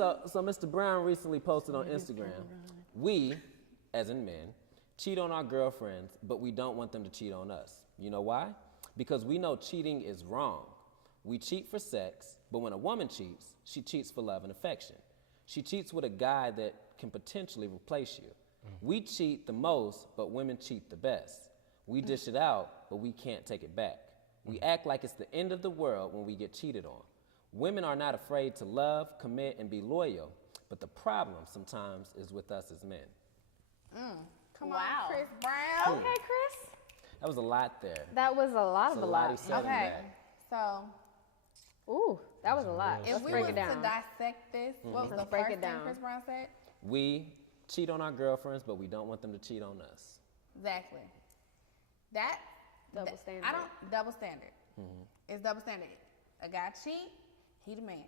So Mr. Brown recently posted on Instagram, we, as in men, cheat on our girlfriends, but we don't want them to cheat on us. You know why? Because we know cheating is wrong. We cheat for sex, but when a woman cheats, she cheats for love and affection. She cheats with a guy that can potentially replace you. We cheat the most, but women cheat the best. We dish it out, but we can't take it back. We act like it's the end of the world when we get cheated on. Women are not afraid to love, commit, and be loyal, but the problem sometimes is with us as men. Come on, Chris Brown. Okay, Chris. That was a lot there. That was a lot of a lot. He said in that. So Ooh, that was a lot. if Let's we break was it down. to dissect this, what was Let's the break first it thing down. Chris Brown said? We cheat on our girlfriends, but we don't want them to cheat on us. Exactly. That Double standard. I don't double standard. It's double standard. A guy cheat, he the man.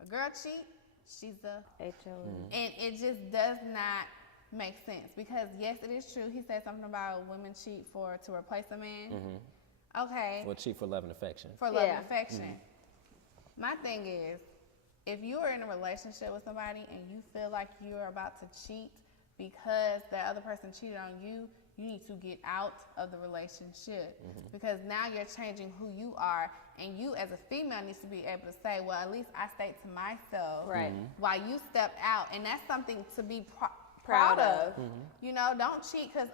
A girl cheat, she's the HOE. and it just does not make sense because yes, it is true. He said something about women cheat to replace a man. Okay. Or cheat for love and affection. For love and affection. My thing is, if you are in a relationship with somebody and you feel like you're about to cheat because the other person cheated on you, you need to get out of the relationship because now you're changing who you are, and you as a female needs to be able to say, well, at least I stayed to myself while you stepped out, and that's something to be proud of. You know, don't cheat because,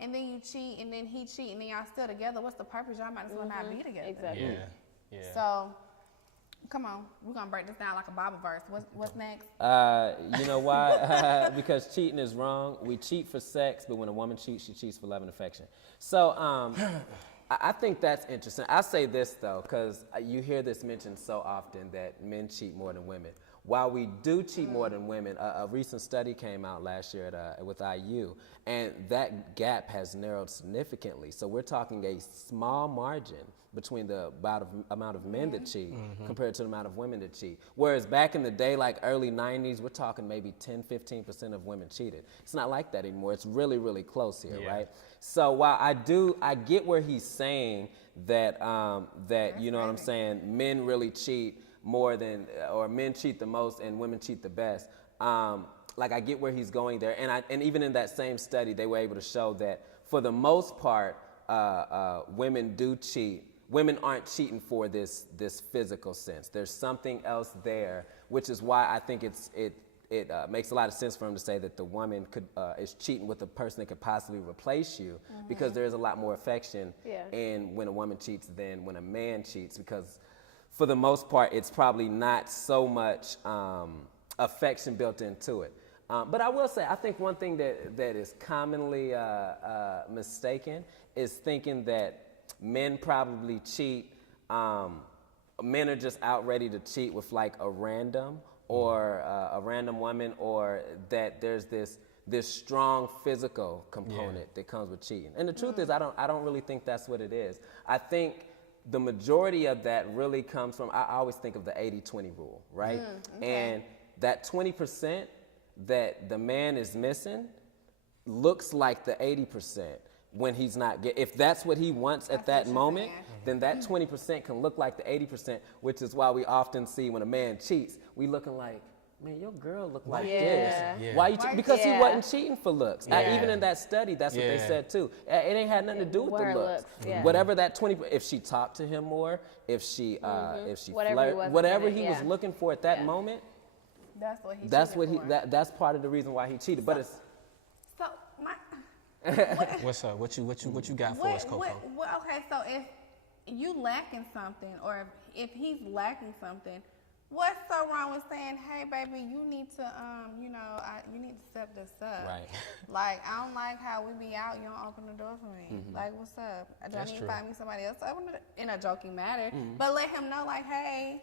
and then you cheat, and then he cheat, and then y'all still together. What's the purpose? Y'all might as well not be together. Exactly. Yeah. So, come on, we're gonna break this down like a Bible verse. What's next? You know why? Because cheating is wrong. We cheat for sex, but when a woman cheats, she cheats for love and affection. So I think that's interesting. I say this though, because you hear this mentioned so often that men cheat more than women. While we do cheat more than women, a recent study came out last year with IU, and that gap has narrowed significantly. So we're talking a small margin between the amount of men that cheat compared to the amount of women that cheat. Whereas back in the day, like early 90s, we're talking maybe 10, 15% of women cheated. It's not like that anymore. It's really, really close here, right? So while I get where he's saying that, you know what I'm saying, men really cheat more than, or men cheat the most and women cheat the best. Like I get where he's going there, and even in that same study, they were able to show that for the most part, women do cheat. Women aren't cheating for this physical sense. There's something else there, which is why I think it makes a lot of sense for him to say that the woman is cheating with the person that could possibly replace you, because there is a lot more affection in when a woman cheats than when a man cheats, because for the most part, it's probably not so much affection built into it. But I will say, I think one thing that is commonly mistaken is thinking that men probably cheat. Men are just out ready to cheat with like a random or a random woman, or that there's this strong physical component that comes with cheating. And the truth is, I don't really think that's what it is. I think the majority of that really comes from, I always think of the 80-20 rule, right? And that 20% that the man is missing looks like the 80% when he's not if that's what he wants at that moment, then that 20% can look like the 80%, which is why we often see when a man cheats, we looking like, man, your girl looked like this. Why you because he wasn't cheating for looks. Even in that study, that's what they said too. It ain't had nothing to do with the looks. Whatever that 20, if she talked to him more, if she whatever he was looking for at that moment, that's part of the reason why he cheated. But it's what's up? What you got for us, Coco? Okay, so if you lacking something, or if he's lacking something, what's so wrong with saying, hey, baby, you need to, you need to step this up. Right. Like, I don't like how we be out, you don't open the door for me. Like, what's up? Do I need to find me somebody else to open it? In a joking manner. But let him know, like, hey,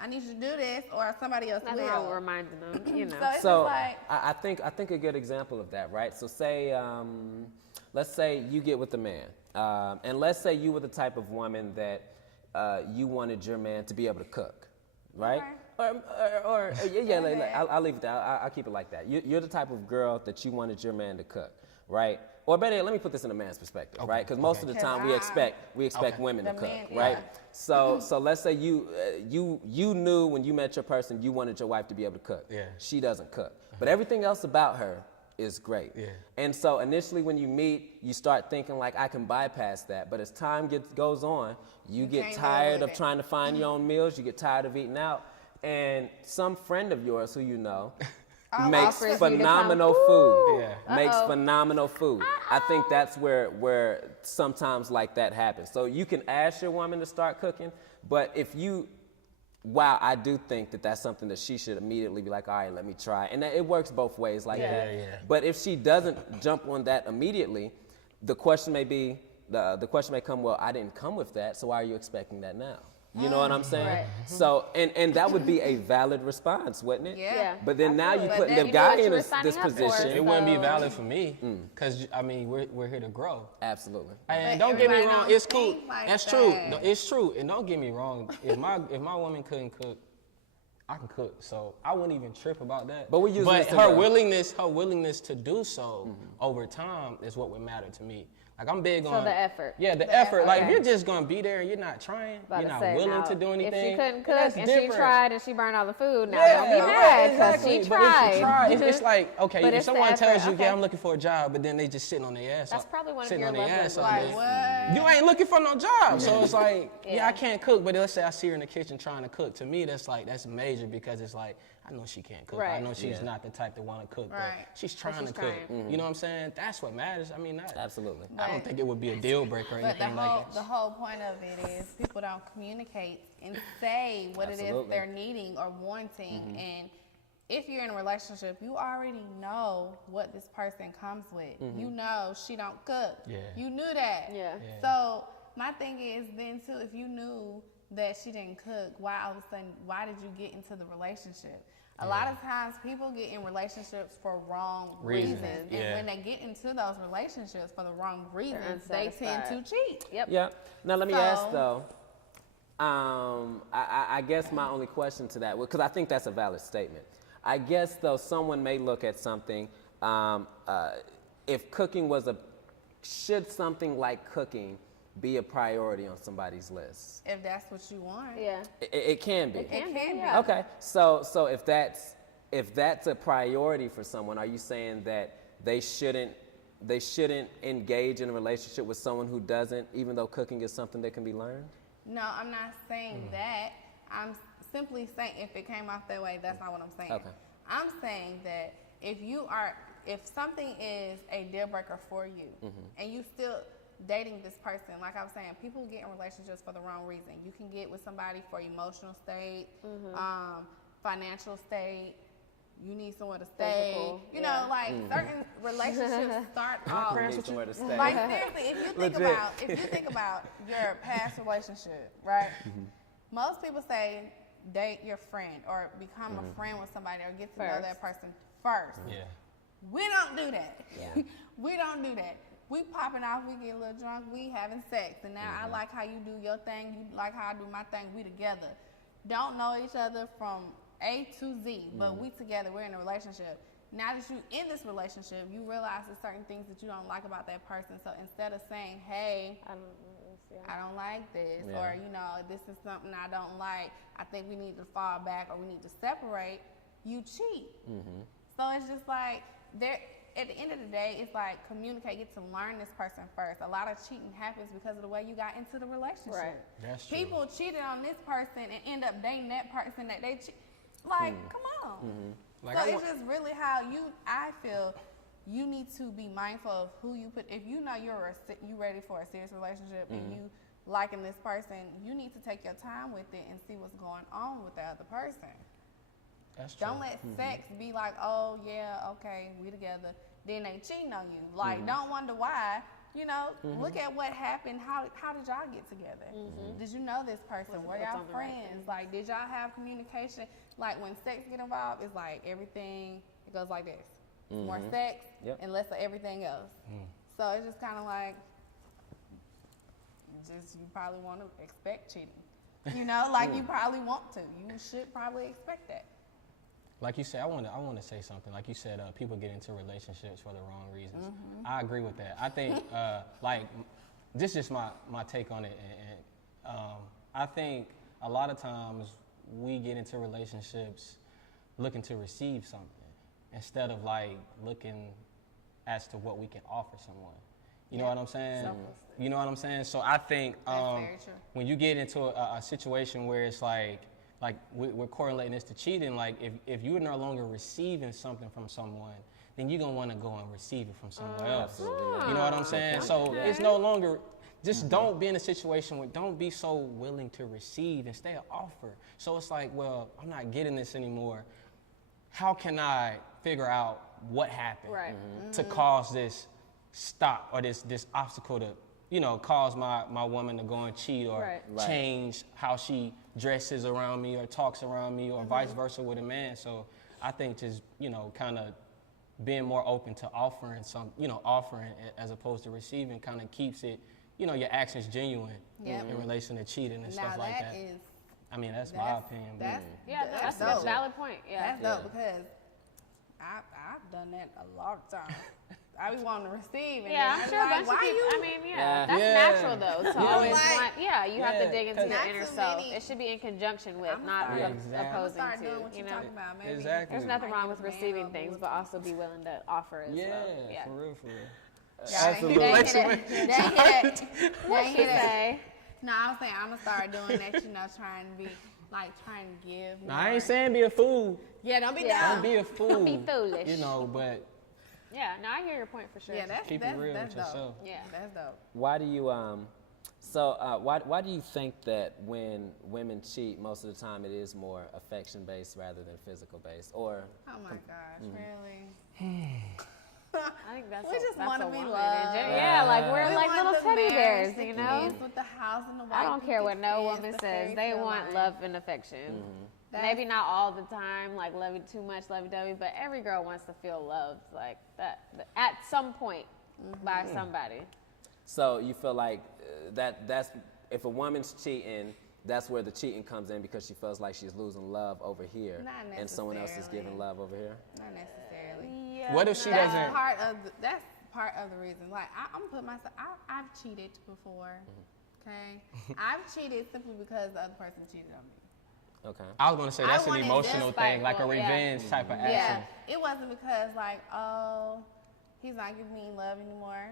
I need you to do this, or somebody else Nothing will. wrong with reminding them, you know. So, it's so just like, I think a good example of that, right? So say, let's say you get with a man, and let's say you were the type of woman that you wanted your man to be able to cook. Right? Okay. I'll leave it there. I'll keep it like that. You're the type of girl that you wanted your man to cook. right? Or better yet, let me put this in a man's perspective, right? Because most of the time we expect women to The cook, man, right? yeah. So let's say you knew when you met your person you wanted your wife to be able to cook. Yeah. She doesn't cook, but everything else about her is great. Yeah. And so initially when you meet, you start thinking like, I can bypass that. But as time goes on, you get can't tired deal of with it. trying to find your own meals. You get tired of eating out. And some friend of yours who you know makes offers you to come. phenomenal food. Yeah. Makes phenomenal food. I think that's where sometimes like that happens. So you can ask your woman to start cooking, but if you I do think that that's something that she should immediately be like, all right, let me try. And it works both ways like that. Yeah. But if she doesn't jump on that immediately, the question may be, the question may come, well, I didn't come with that, so why are you expecting that now? You know what I'm saying? Right. So, and that would be a valid response, wouldn't it? Yeah. But then now you Absolutely. put But the then guy you know in what this you were signing up for. position. It wouldn't be So- valid for me, because I mean we're here to grow. Absolutely. And But don't get me everybody wrong, don't it's cool. think like That's true. that. No, it's true. And don't get me wrong, if my woman couldn't cook, I can cook. So I wouldn't even trip about that. But we're using But this in her the- willingness to do so over time is what would matter to me. Like I'm big on the effort. Yeah, the effort. Like if okay. you're just gonna be there and you're not trying, About you're to not say, willing now, to do anything. If she couldn't then cook that's and different. she tried and she burned all the food, now Yeah, don't be right, mad because exactly. she But tried. if she tried, it's like, okay, But if it's the someone tells effort, you, okay. yeah, I'm looking for a job, but then they just sitting on their ass. That's probably one of sitting your on their love ass all languages. day. Like what? You ain't looking for no job. So it's like, yeah, Yeah. I can't cook, but let's say I see her in the kitchen trying to cook. To me, that's major because it's like, I know she can't cook. I Right. know she's not the type to want to cook, Right. but she's trying she's to cook. trying. You know what I'm saying? That's what matters. I mean, Absolutely. I don't think it would be a deal breaker or But anything like the that. whole point of it is people don't communicate and say what it is Absolutely. they're needing or wanting. And if you're in a relationship, you already know what this person comes with. You know she don't cook. Yeah. You knew that. Yeah. So my thing is then too, if you knew that she didn't cook, why all of a sudden, why did you get into the relationship? A lot of times people get in relationships for wrong reasons. Reasons. And Yeah. when they get into those relationships for the wrong reasons, they tend to unsatisfied. cheat. Yep. Yeah. Now let me ask So- though. I guess my only question to that, because I think that's a valid statement. I guess though someone may look at something. If cooking should something like cooking be a priority on somebody's list? If that's what you want. Yeah. It can be. It can It be, can be. yeah. Okay, so if that's a priority for someone, are you saying that they shouldn't engage in a relationship with someone who doesn't, even though cooking is something that can be learned? No, I'm not saying that. I'm simply saying if it came off that way, that's not what I'm saying. Okay. I'm saying that if something is a deal breaker for you and you still dating this person, like I was saying, people get in relationships for the wrong reason. You can get with somebody for emotional state, financial state. You need somewhere to stay. Physical, You know, like certain relationships start off. Need somewhere to stay. Like seriously, if you think about your past relationship, right? Most people say date your friend or become a friend with somebody or get to know First. that person first. Yeah. We don't do that. Yeah. We don't do that. We popping off, we get a little drunk, we having sex, and now I like how you do your thing, you like how I do my thing, we together. Don't know each other from A to Z, but we together, we're in a relationship. Now that you in this relationship, you realize there's certain things that you don't like about that person. So instead of saying, hey, I don't like this, Yeah. or this is something I don't like, I think we need to fall back or we need to separate, you cheat. So it's just like at the end of the day, it's like communicate, get to learn this person first. A lot of cheating happens because of the way you got into the relationship. Right. That's true. People cheated on this person and end up dating that person that they cheat. Like, come on. Like, So I it's just really how I feel you need to be mindful of who you put. If you know you ready for a serious relationship and you liking this person, you need to take your time with it and see what's going on with the other person. That's true. Don't let sex be like, oh yeah, okay, we together. Then they cheating on you. Like, don't wonder why. Look at what happened. How did y'all get together? Did you know this person? Were what's y'all on the right friends? Like, did y'all have communication? Like, when sex get involved, it's like everything, it goes like this. More sex Yep. and less of everything else. So it's just kind of like, you probably want to expect cheating. Like you probably want to. You should probably expect that. like you said, I want to say something. Like you said, people get into relationships for the wrong reasons. I agree with that. I think, like, this is just my take on it. And I think a lot of times we get into relationships looking to receive something instead of, like, looking as to what we can offer someone. You know what I'm saying? You know what I'm saying? So I think very true. when you get into a situation where it's like we're correlating this to cheating, like if you're no longer receiving something from someone, then you're going to want to go and receive it from somewhere else. Absolutely. You know what I'm saying? So it's no longer, just don't be in a situation where, don't be so willing to receive, instead offer. So it's like, well, I'm not getting this anymore. How can I figure out what happened to cause this stop or this obstacle to, you know, cause my woman to go and cheat or change how she dresses around me or talks around me or vice versa with a man. So I think just, you know, kind of being more open to offering offering as opposed to receiving kind of keeps it, you know, your actions genuine in relation to cheating and stuff like that. I mean, that's my opinion. That's a dope. valid point. Yeah. That's dope because I've done that a lot of times. I be wanting to receive, and Yeah, I'm sure a like, bunch of why people. you? I mean, that's natural though. To always like- want, you have to dig into your Not inner too self. many- It should be in conjunction with, I'ma not start- opposing start to. doing what You you're know, talking about. Maybe Exactly. there's nothing I wrong get with a man receiving or things, with but also be willing to offer as well. Yeah. For real. Absolutely. They hear that. Say, No, I was saying I'm gonna start doing that. You know, trying to give. Now, I ain't more. saying be a fool. Yeah, don't be Yeah. dumb. Don't be a fool. Don't be foolish. You know, but yeah, no, I hear your point for sure. Yeah, that's keep it real that's with dope. yourself. Yeah. That's dope. Why do you why do you think that when women cheat, most of the time it is more affection based rather than physical based? Or Oh my gosh, really? I think that's We just that's wanna a be woman in loved. gen- Yeah, like we're We like want little the teddy marriage, bears, the you know. kids with the house and the I white don't care what picket no fence, woman the says. fairy They tale want life. love and affection. That's- Maybe not all the time, like lovey too much, lovey-dovey, but every girl wants to feel loved, like that at some point by somebody. so you feel like that's if a woman's cheating, that's where the cheating comes in because she feels like she's losing love over here Not and someone else is giving necessarily. love over here. Not necessarily. Yeah. what if she That's doesn't? part of the reason. Like I'm gonna put myself. I've cheated before. Okay, I've cheated simply because the other person cheated on me. Okay. I was gonna say that's I an wanted emotional this thing, like a spiteful, yeah. revenge type of action. Yeah, it wasn't because like, oh, he's not giving me love anymore.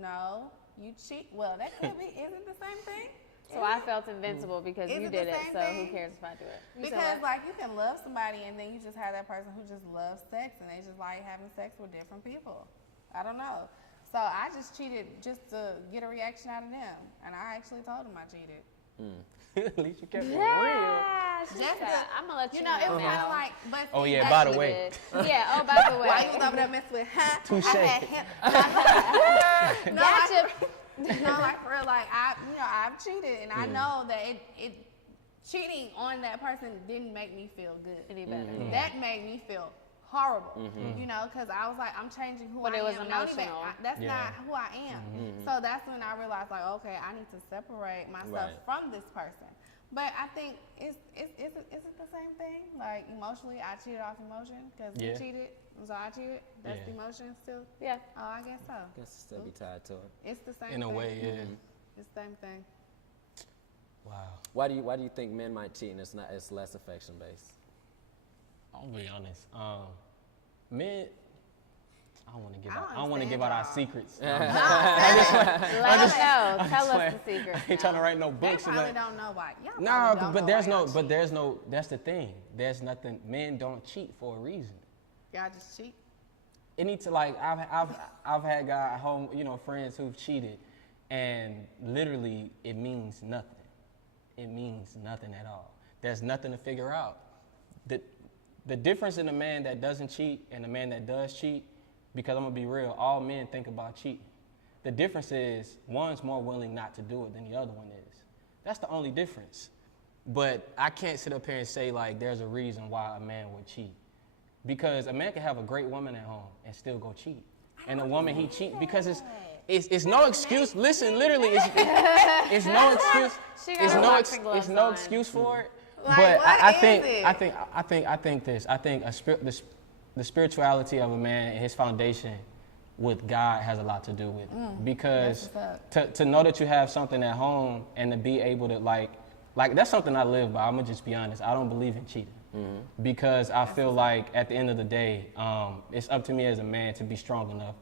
No, you cheat. Well, that could be. Isn't the same thing? So I felt invincible because Is you it did the it, same so who thing? cares if I do it? You said Because what? like you can love somebody and then you just have that person who just loves sex and they just like having sex with different people. I don't know. So I just cheated just to get a reaction out of them, and I actually told them I cheated. At least you kept it real. Yeah, she Just said, to- I'm gonna let you, You know, it was kind now. of like, but Oh, see, yeah, that's- by the way. Yeah, oh, by the way. While you was over there messing with, Touche. I had him. No, Gotcha. no, like for real, like I've cheated, and I know that it cheating on that person didn't make me feel good. Any better. That made me feel horrible, you know, because I was like, I'm changing who But I it was am. Not even- emotional. that's Yeah. not who I am. So that's when I realized, like, okay, I need to separate myself Right. from this person. But I think is it the same thing? Like emotionally, I cheated off emotion because Yeah. you cheated, so I cheated. That's Yeah. emotion still. Yeah. Oh, I guess so. I guess still be tied to it. It's the same. In a thing. way, yeah. It's the same thing. Wow. Why do you think men might cheat and it's less affection based? I'll be honest. Men, I don't want to give I out. don't I don't want to give out our understand secrets. Let us know. Tell us the secret. I ain't trying to write no They books. and probably that. don't know why. Y'all No, probably don't but know there's why no, y'all but cheat. there's no. That's the thing. There's nothing. Men don't cheat for a reason. Y'all just cheat. It needs to like I've had guy home friends who've cheated, and literally it means nothing. It means nothing at all. There's nothing to figure out. The difference in a man that doesn't cheat and a man that does cheat, because I'm gonna be real, all men think about cheating. The difference is one's more willing not to do it than the other one is. That's the only difference. But I can't sit up here and say like there's a reason why a man would cheat. Because a man can have a great woman at home and still go cheat. And a woman he cheat because it's no excuse. Listen, literally, it's no excuse. She got It's her no boxing gloves it's no on. excuse for it. Like, But what I is think it? I think this. I think the spirituality of a man and his foundation with God has a lot to do with it. Because to know that you have something at home and to be able to like that's something I live by. I'm gonna just be honest. I don't believe in cheating. Because I feel like at the end of the day, it's up to me as a man to be strong enough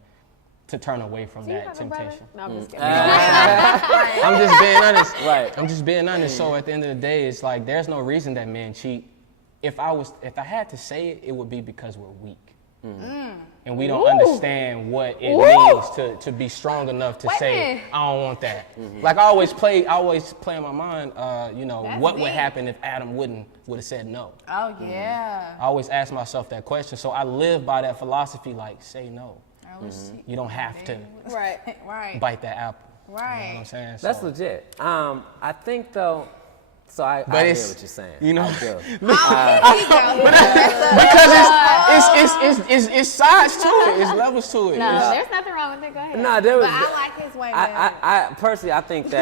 to turn away from Do you that have a brother? temptation. No, I'm just kidding. I'm just being honest. Right. I'm just being honest. So at the end of the day, it's like there's no reason that men cheat. If I had to say it, it would be because we're weak. And we don't understand what it means to be strong enough to say, I don't want that. Like I always play in my mind, what would happen if Adam would have said no? Oh, yeah. I always ask myself that question. So I live by that philosophy, like say no. You don't have to Right. Right. bite that apple. Right. You know what I'm saying? That's So- legit. I think though. So I hear what it's- you're saying. you know- I do. Because it's sides to it. It's levels to it. No, It's- there's nothing wrong with it. Go ahead. No, there was. But I like his way better. I personally, I think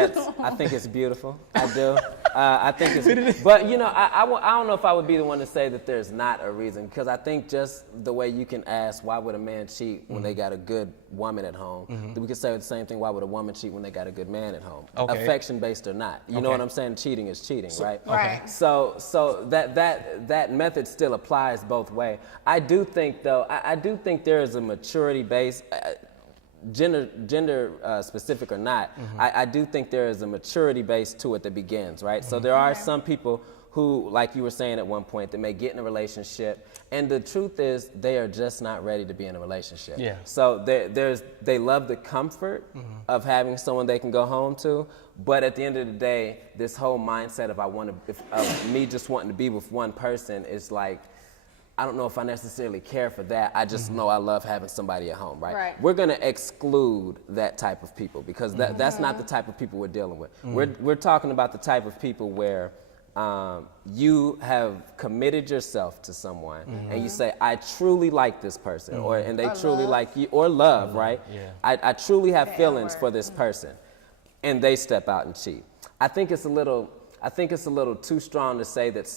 it's beautiful. I do. I think it's, but I don't know if I would be the one to say that there's not a reason, because I think just the way you can ask, why would a man cheat when they got a good woman at home? We could say the same thing, why would a woman cheat when they got a good man at home? Okay. Affection based or not. You know what I'm saying? Cheating is cheating, right? Right. So that method still applies both ways. I do think though, I do think there is a maturity base. Gender specific or not, I do think there is a maturity base to it that begins, right? So there are some people who, like you were saying at one point, that may get in a relationship, and the truth is they are just not ready to be in a relationship. Yeah. So they love the comfort of having someone they can go home to, but at the end of the day, this whole mindset of me just wanting to be with one person is like, I don't know if I necessarily care for that. I just know I love having somebody at home, right? Right. We're gonna exclude that type of people because that's not the type of people we're dealing with. We're talking about the type of people where you have committed yourself to someone and you say, I truly like this person, and they truly like you, or love, right? Yeah. I truly have feelings for this person, and they step out and cheat. I think it's a little too strong to say that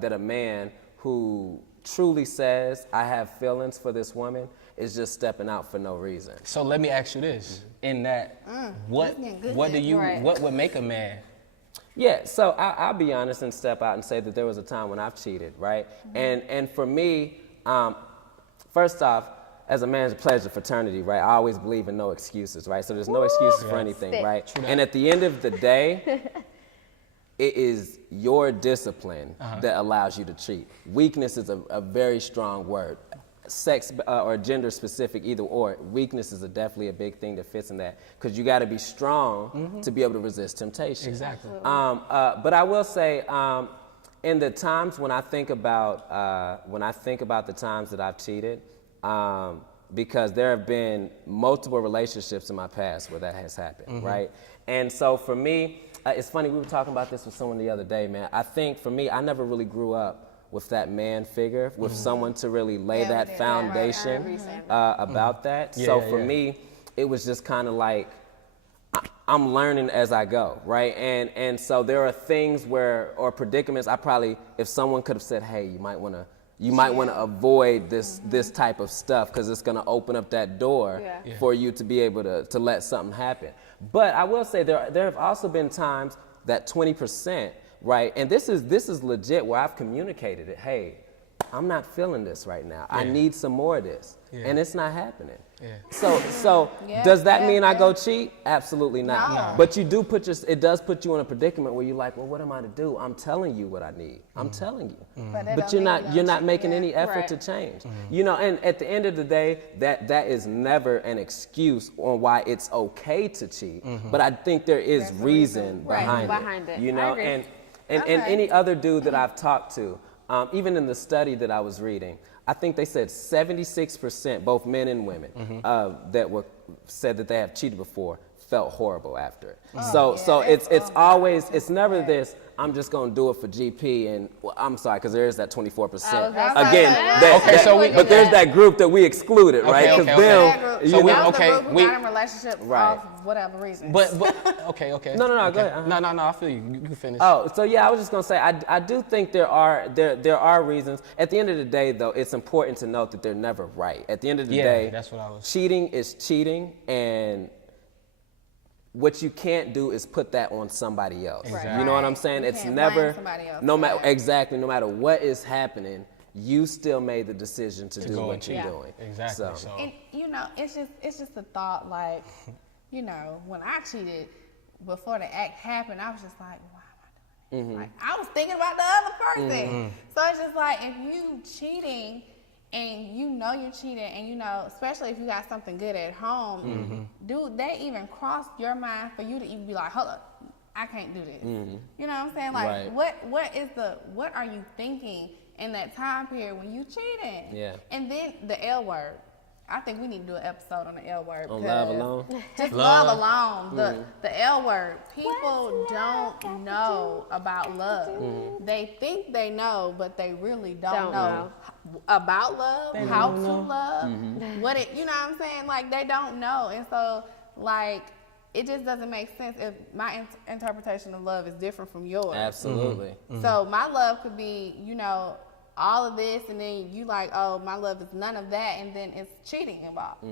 that a man who truly says, I have feelings for this woman, is just stepping out for no reason. So let me ask you this: in that, what would make a man? Yeah, so I'll be honest and step out and say that there was a time when I've cheated, right? And for me, first off, as a man's pleasure fraternity, right? I always believe in no excuses, right? So there's no excuses for anything, Spit. right? And at the end of the day, it is your discipline that allows you to cheat. Weakness is a very strong word. Sex or gender specific, either or. Weakness is definitely a big thing that fits in that, because you got to be strong to be able to resist temptation. Exactly. But I will say, in the times when I think about the times that I've cheated, because there have been multiple relationships in my past where that has happened, right? And so for me, it's funny, we were talking about this with someone the other day, man. I think for me, I never really grew up with that man figure, with someone to really lay that foundation about that. Yeah, so for yeah. me, it was just kind of like, I'm learning as I go, right? And so there are things or predicaments if someone could have said, hey, you might want to avoid this type of stuff, because it's going to open up that door for you to be able to let something happen. But I will say there have also been times that 20%, right? And this is legit, where I've communicated it. Hey, I'm not feeling this right now. I need some more of this. And it's not happening. Yeah. So does that mean I go cheat? Absolutely not. No. But it does put you in a predicament where you're like, well, what am I to do? I'm telling you what I need. I'm telling you. But you're not making any effort to change. And at the end of the day, that is never an excuse on why it's okay to cheat. But I think there is reason behind it. I agree. And any other dude that I've talked to, even in the study that I was reading, I think they said 76%, both men and women, said that they have cheated before. felt horrible after it. Oh, So yeah, it's always, it's never this, I'm just gonna do it for GP, and well, I'm sorry, because there is that 24%. But there's that group that we excluded, right? Okay, 'Cause okay, them, That you group, know- that was the okay, group who we- got in relationships Right. off whatever reason. But okay. No, go Okay. ahead. No, I feel you. You can finish. Oh, so yeah, I was just gonna say I do think there are reasons. At the end of the day, though, it's important to note that they're never right. At the end of the Yeah, day, that's what I was- cheating is cheating, and what you can't do is put that on somebody else. Exactly. You know what I'm saying? You It's can't never blame somebody else no for matter that. exactly no matter what is happening, you still made the decision to do go what and you're cheat. doing. Exactly. So. And you know, it's just a thought. Like, you know, when I cheated before the act happened, I was just like, why am I doing this? Like, I was thinking about the other person. So it's just like, if you cheating and you know you're cheating, and you know, especially if you got something good at home, do that even cross your mind for you to even be like, hold up, I can't do this. You know what I'm saying? Like, Right. what are you thinking in that time period when you cheating? Yeah. And then the L word. I think we need to do an episode on the L word. On because love alone? Just Love. love alone. The L word. People don't know about love. They think they know, but they really don't know about love, how to love, what it, you know what I'm saying? Like, they don't know. And so, like, it just doesn't make sense if my interpretation of love is different from yours. Absolutely. So my love could be, you know, all of this, and then you like, oh, my love is none of that, and then it's cheating involved.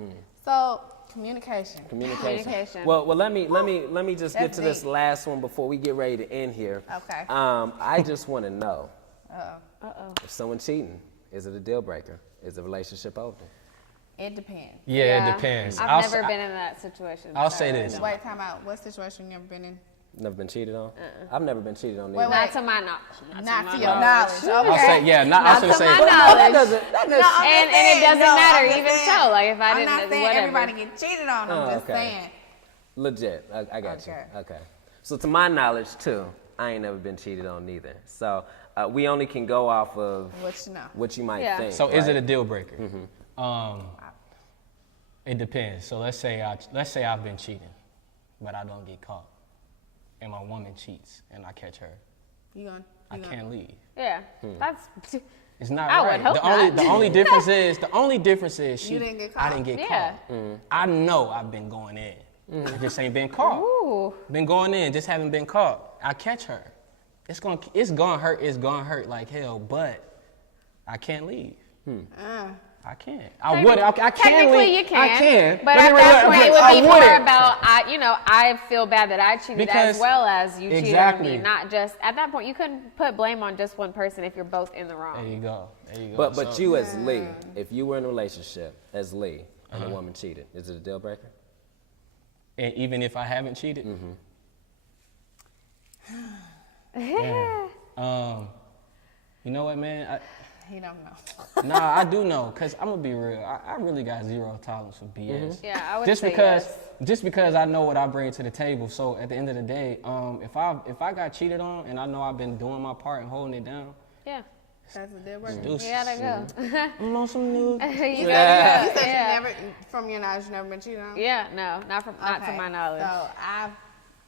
So communication. Communication. Well, let me just get That's to this deep. last one before we get ready to end here. Okay. I just want to know Uh-oh. if someone cheating, is it a deal breaker? Is the relationship over? It depends. Yeah, it depends. I've never been in that situation. I'll so say this. Wait, time out. What situation you ever been in? Never been cheated on? I've never been cheated on. Wait, either. Not to my knowledge. Not to your knowledge. Okay. I'll say, yeah, not, I was to gonna say, my That knowledge. doesn't. That doesn't. I'm And just it saying, doesn't no, matter I'm just even saying. so. Like, if I I'm didn't, not saying whatever. everybody get cheated on. I'm just okay. saying. Legit. I got Okay. you. Okay. So to my knowledge too, I ain't never been cheated on neither. So we only can go off of What you know. what you might Yeah. think. so is right? it a deal breaker? It depends. So let's say I've been cheating, but I don't get caught, and my woman cheats, and I catch her. I can't leave. Yeah, that's. It's not I would right. hope not. The only difference is You didn't get I caught. didn't get Yeah. caught. I know I've been going in. I just ain't been caught. Ooh. Been going in, just haven't been caught. I catch her. It's gonna hurt. It's gonna hurt like hell, but I can't leave. I can't. I would. I can Technically, leave. you can. I can. But Don't at get me that wrong, point, it but would be more wouldn't. about, I feel bad that I cheated Because- as well as you cheated on exactly. me. Not just, at that point, you couldn't put blame on just one person if you're both in the There wrong. you go. There you go. But So- you as Lee, if you were in a relationship as Lee and a woman cheated, is it a deal breaker? and even if I haven't cheated, you know what, man? He don't know. Nah, I do know, cause I'm gonna be real. I really got zero tolerance for BS. Yeah, I would Just say because, yes. just because I know what I bring to the table. So at the end of the day, if I got cheated on and I know I've been doing my part and holding it down, Yeah, That's a deal breaker. deuces. you gotta go. I'm on some new. You said you Yeah. never, from your knowledge, you never been cheated on? Yeah, no, not to Okay. my knowledge. So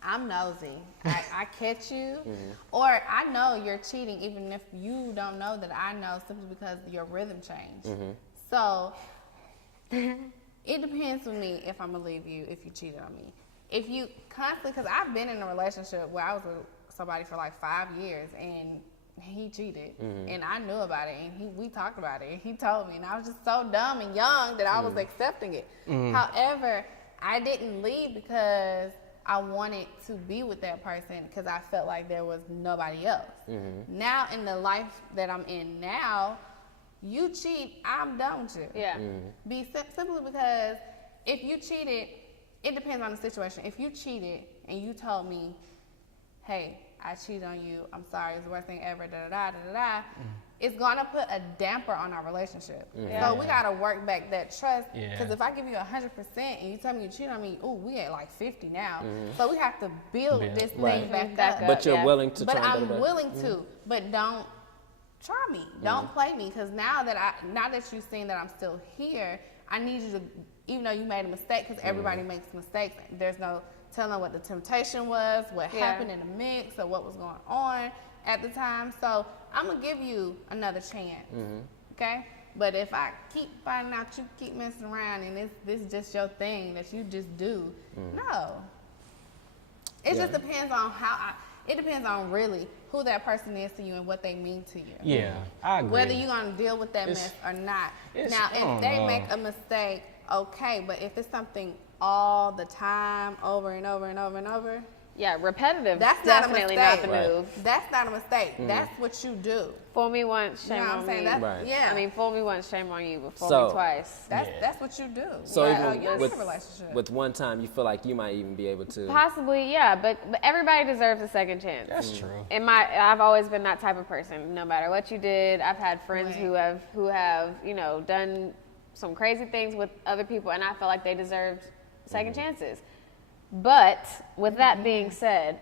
I'm nosy. I catch you, or I know you're cheating even if you don't know that I know, simply because your rhythm changed. So it depends with me if I'm gonna leave you if you cheated on me. If you constantly, because I've been in a relationship where I was with somebody for like 5 years and he cheated, and I knew about it, and we talked about it, and he told me, and I was just so dumb and young that I was accepting it. However, I didn't leave because I wanted to be with that person because I felt like there was nobody else. Now in the life that I'm in now, you cheat, I'm done with you. Yeah. Simply because if you cheated, it depends on the situation. If you cheated and you told me, hey, I cheated on you, I'm sorry, it's the worst thing ever, it's gonna put a damper on our relationship. So we gotta work back that trust. Because if I give you 100% and you tell me you cheated on me, we at like 50 now. So we have to build this thing back up. But you're Yeah. willing to But try I'm to willing to, but don't try me. Don't play me, because now that you've seen that I'm still here, I need you to, even though you made a mistake, because everybody makes mistakes, there's no telling what the temptation was, what happened in the mix, or what was going on at the time. So I'm going to give you another chance, okay? But if I keep finding out you keep messing around and this is just your thing that you just do, no. It just depends on it depends on really who that person is to you and what they mean to you. Yeah, I agree. Whether you're going to deal with that mess or not. Now, if they make a mistake, okay, but if it's something all the time, over and over and over and over, Yeah, repetitive. that's definitely not a not the mistake. move. That's not a mistake. That's what you do. Fool me once, You shame know what on I'm saying? me. That's, yeah. I mean, fool me once, shame on you, but fool So- me twice. That's what you do. So you even don't need a with, relationship. with one time, you feel like you might even be able to. Possibly, yeah, but everybody deserves a second chance. That's true. I've always been that type of person. No matter what you did, I've had friends Right. who have done some crazy things with other people, and I feel like they deserved second chances. But with that being said,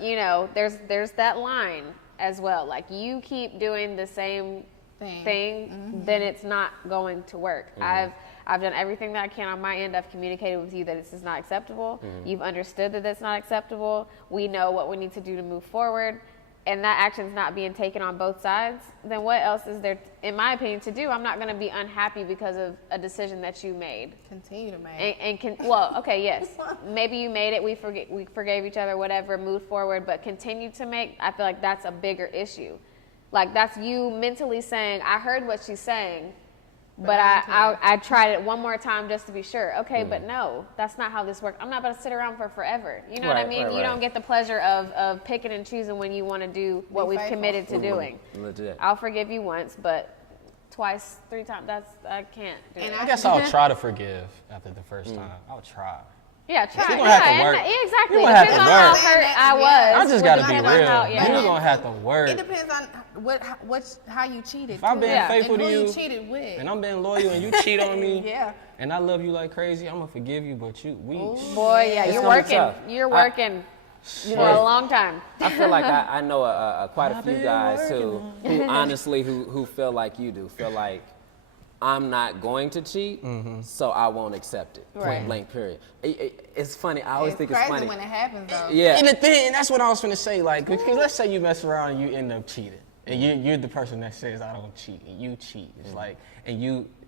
there's that line as well. Like, you keep doing the same thing, then it's not going to work. I've done everything that I can on my end. I've communicated with you that this is not acceptable. You've understood that that's not acceptable. We know what we need to do to move forward, and that action's not being taken on both sides. Then what else is there, in my opinion, to do? I'm not going to be unhappy because of a decision that you made. Continue to make. Okay, yes, maybe you made it. We forgave each other, whatever. Moved forward, but continue to make. I feel like that's a bigger issue. Like, that's you mentally saying, I heard what she's saying, but I tried it one more time just to be sure. Okay, but no, that's not how this works. I'm not going to sit around for forever. You know what I Right, mean? right, You right. don't get the pleasure of picking and choosing when you want to do what we've faithful. committed to doing. Legit. I'll forgive you once, but twice, 3 times, I can't do it. And I guess I'll try to forgive after the first time. I'll try. Yeah, try. You're gonna have to Yeah, work. exactly. You're gonna have to Depends on how work. hurt I was. I just gotta be Depends on real. how- You're gonna have to work. It depends on how you cheated. If I'm too. being Yeah. faithful and to who you, you cheated with. and I'm being loyal, and you cheat on me, Yeah. and I love you like crazy, I'm gonna forgive you. But Boy, yeah, It's you're gonna be working. tough. You're working for a long time. I feel like I know quite a few guys who honestly who feel like you do. Feel like I'm not going to cheat, so I won't accept it. Right. Point blank. Period. It's funny. I always think it's crazy funny. when it happens though. Yeah. And the thing, that's what I was gonna say. Like, because let's say you mess around and you end up cheating, and you're the person that says I don't cheat, and you cheat. It's like, and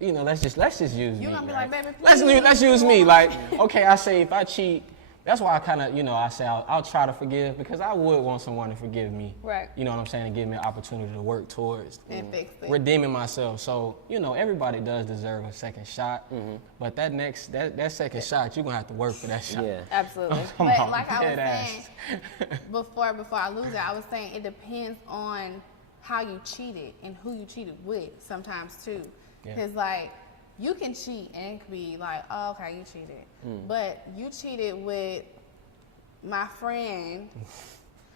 let's just use me. You gonna be right? like, baby, Let's use me. Like, okay, I say if I cheat, that's why I kind of, I say I'll try to forgive, because I would want someone to forgive me. Right. You know what I'm saying? And give me an opportunity to work towards And fix it. redeeming myself. So, everybody does deserve a second shot, but that second shot, you're gonna have to work for that shot. Yeah. Absolutely. Come But on, like I was dead ass. saying before I lose it, I was saying it depends on how you cheated and who you cheated with sometimes too. Yeah. Because like you can cheat and it could be like, oh, okay, you cheated. But you cheated with my friend,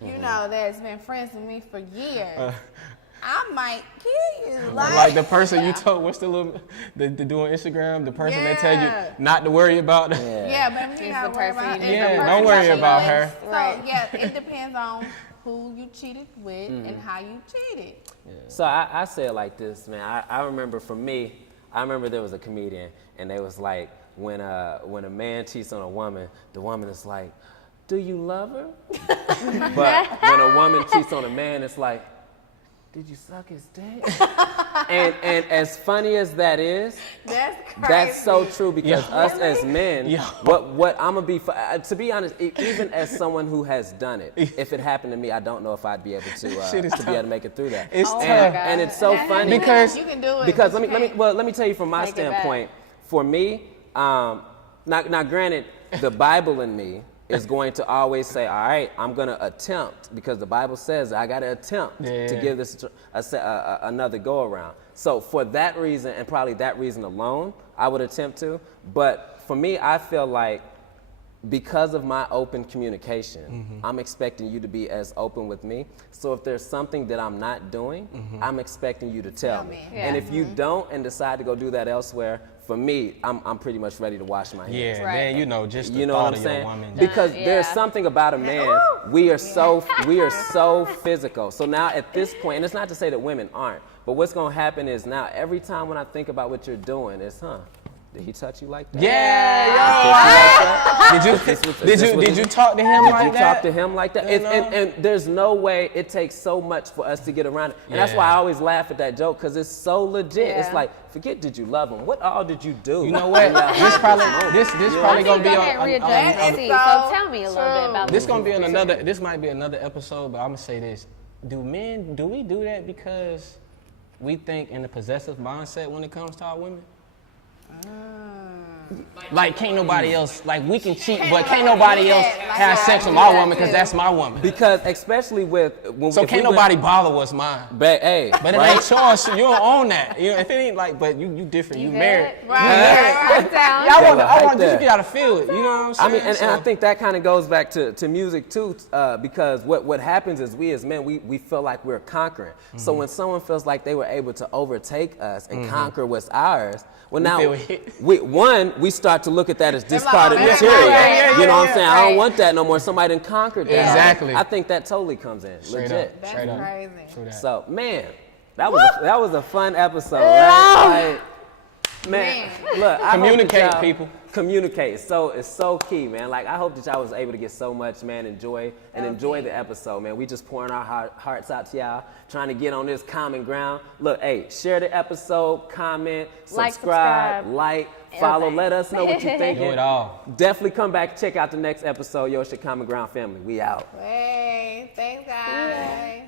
that's been friends with me for years. I might kill you. Like the person you told, what's the do on Instagram, the person they tell you Yeah. not to worry about. Yeah, but She's you not the worry person about you it. need. It's the Yeah, person don't worry that about you her. with. So Right. yeah, it depends on who you cheated with and how you cheated. So I say it like this, man. I remember for me, there was a comedian, and they was like, when a man cheats on a woman, the woman is like, do you love her? But when a woman cheats on a man, it's like, did you suck his dick? and as funny as that is, That's crazy. that's so true, because Yeah. us as men, Yeah. what I'm gonna be, to be honest, even as someone who has done it, if it happened to me, I don't know if I'd be able to Shit is be able to make it through that. It's Oh my tough. God. And it's so funny Because- you can do it. because but you can't. let me tell you from my Take it back. standpoint. For me, now granted, the Bible in me is going to always say, all right, I'm gonna attempt, because the Bible says I gotta attempt to give this another go around. So for that reason, and probably that reason alone, I would attempt to. But for me, I feel like because of my open communication, I'm expecting you to be as open with me. So if there's something that I'm not doing, I'm expecting you to tell me. me. And if you don't and decide to go do that elsewhere, for me, I'm pretty much ready to wash my hands. Yeah, Right. then just the You know thought what I'm of saying? your woman. Because there's Yeah. something about a man. We are so physical. So now at this point, and it's not to say that women aren't, but what's gonna happen is now every time when I think about what you're doing, it's Did he touch you like that? Yeah, yo. Did you talk to him like that? Did you talk to him like that? You know? And there's no way it takes so much for us to get around it. And that's why I always laugh at that joke, because it's so legit. Yeah. It's like, forget did you love him? What all did you do? You know what? This probably gonna be readjust. So tell me a little bit about this. Gonna be on another. This might be another episode, but I'm gonna say this: do we do that because we think in a possessive mindset when it comes to our women? Like can't nobody else, like we can cheat, but can't nobody else have sex with my woman because that's my woman. Because especially with so can't nobody bother what's mine. But it ain't yours. You don't own that. You know, if it ain't like, but you different. You married. Right. Yeah, I want you to gotta feel it. You know what I'm saying? I mean, and I think that kind of goes back to music too, because what happens is we as men, we feel like we're conquering. Mm-hmm. So when someone feels like they were able to overtake us and conquer what's ours, well now, we start to look at that as discarded material. You know what I'm saying? I don't want that no more. Somebody done conquered that. Exactly. I think that totally comes in. Legit. That's crazy. So man, that was a fun episode, right? Like, man, look, I communicate, people. Communicate. So it's so key, man. Like I hope that y'all was able to get so much, man. Enjoy the episode, man. We just pouring our hearts out to y'all, trying to get on this common ground. Look, hey, share the episode, comment, subscribe, like, follow. Let us know what you're thinking. Do it all. Definitely come back, check out the next episode. Yo, it's your Common Ground family. We out. Hey, thanks guys.